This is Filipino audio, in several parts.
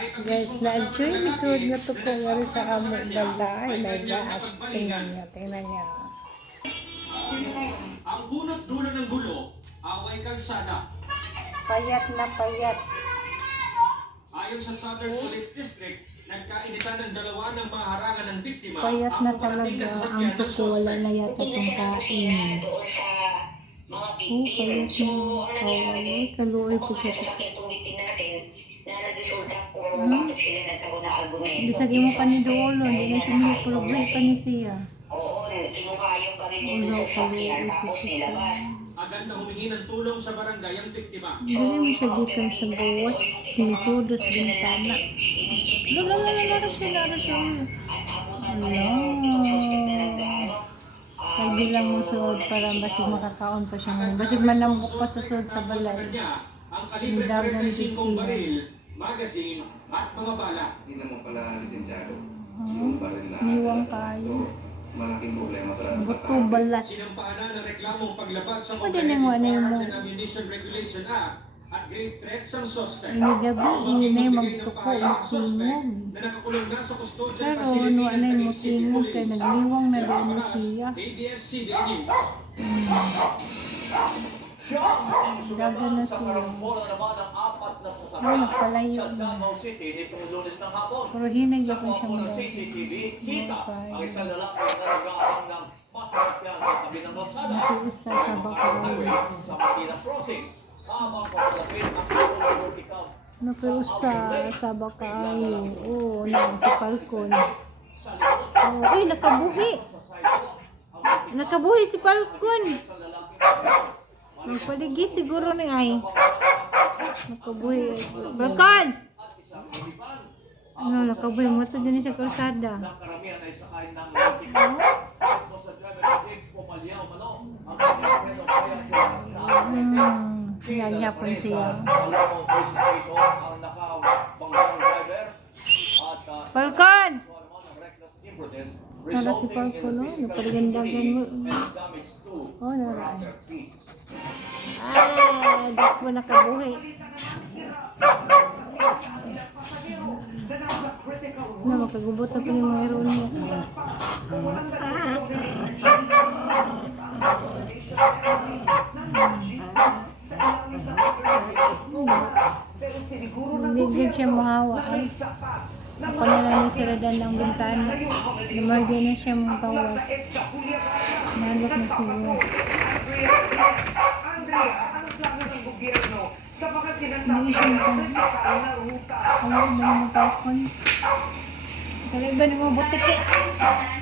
Guys, na-enjoy episode na to ko nga rin sa amo balay. Nag-aas. Tingnan niya, tingnan niya. Ang punot dulo ng gulo, away kalsada. Payat na payat. Ayon sa Southern Police District, nagkainitan ng dalawa ng maharangan ng biktima. Payat na talaga ang tuko. Wala na yata itong kain. Oh, payat na. Kawalay. Kaluoy po siya. Bisag mo pa ni Dolo. Hindi na siya may problema pa ni siya. Oo, kinuhayo pa rin yung sa sakyan tapos nilabas. Agad na humingi ng tulong sa barangay ang biktima. Hindi mo siya gikan sa gawas. Sinusudos bintana. Lala siya. Lagi lang mo suod para basig makakaon pa siya ngayon. Basig manambok pa sa suod sa balay. Ang kalibre 35 baril, magazine at mga bala. Hindi naman pala lisensyado. Yung baril na Niwang kayo. malaking problema talaga. Buto balat. Sinampaanan ng reklamong paglabag sa Pwede na yung ano yung Firearms and Ammunition Regulation Act at grave threats ang suspect. Ini gabi, inay magtuko, matingog. Na nakakulong na sa custodial Pero facility ano ng anay Taguig matingog City kay Police. nagliwang na Sa din mo oras, siya. ABS-CBN News. Daga na siya. Ay, nagpalayo na. Pero hinag ako siya mo. Nakiusa sa bakaw. Nakiusa sa bakaw. Oo, na si Falcon. Oh, ay, nakabuhi. Nakabuhi si Falcon. Magpaligi siguro ni ay. Nakabuhi. Falcon! Ano, nakabuhi mo ito dyan sa kalsada. Nagyapon siya. Falcon! Nara si Falcon, no? Napaligandagan mo. Oh, nara. Dak mo nakabuhi. Na, makagubot na po ni mga hero niya. Hindi din siya mahawa ay. Ako na lang yung siradan ng bintana. Namargay na siya mong kawas. Nalok na siguro. Hindi siya mahawa. Alam mo naman Falcon. Kaliban mo butike.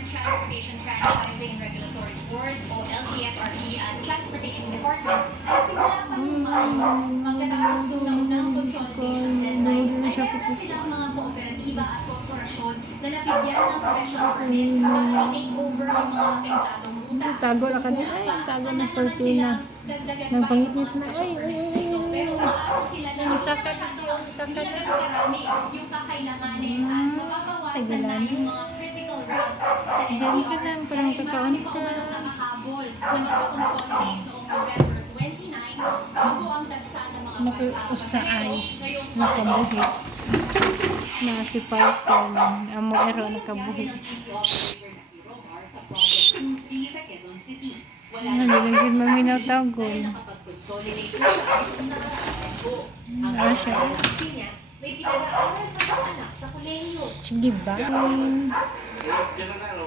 Transportation Franchising Regulatory Board o LTFRB at Transportation Department ay simula pa noong magtatapos ng consolidation deadline ay meron na silang mga kooperatiba at korporasyon na nabigyan ng special permit para i-take over yung mga pengsadong ruta. Tago na ka na. Ay, tago na Cortina. Nang pangitnit na. Ay. Pero umaasa sila na Misaka na siya. Misaka na. karami yung kakailanganin at mababawasan na yung mga critical routes sa Diyan ka lang. Parang kakaon ka. nakahabol na magpakonsolidate noong November 29 bago ang dagsa ng mga Nakiusay. Nakabuhi. Na si Falcon. Amo ero nakabuhi. Ano, hindi lang yun maminaw tagon. Ano siya? May pinag-aaral pa ng anak sa kolehiyo. Sige ba? Diyan na ano.